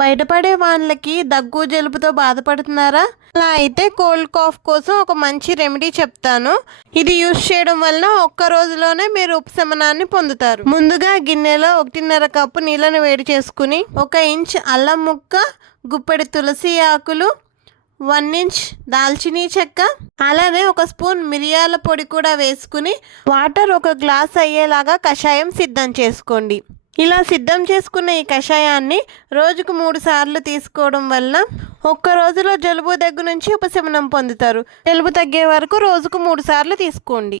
బయటపడే వాళ్ళకి దగ్గు జలుబుతో బాధపడుతున్నారా? అలా అయితే కోల్డ్ కాఫ్ కోసం ఒక మంచి రెమెడీ చెప్తాను. ఇది యూస్ చేయడం వల్ల ఒక్క రోజులోనే మీరు ఉపశమనాన్ని పొందుతారు. ముందుగా గిన్నెలో 1.5 కప్పు నీళ్ళను వేడి చేసుకుని 1 ఇంచ్ అల్లం ముక్క, గుప్పెడు తులసి ఆకులు, 1 ఇంచ్ దాల్చినీ చెక్క, అలానే 1 స్పూన్ మిరియాల పొడి కూడా వేసుకుని వాటర్ 1 గ్లాస్ అయ్యేలాగా కషాయం సిద్ధం చేసుకోండి. ఇలా సిద్ధం చేసుకున్న ఈ కషాయాన్ని రోజుకు 3 సార్లు తీసుకోవడం వల్ల ఒక్క రోజులో జలుబు దగ్గు నుంచి ఉపశమనం పొందుతారు. జలుబు తగ్గే వరకు రోజుకు 3 సార్లు తీసుకోండి.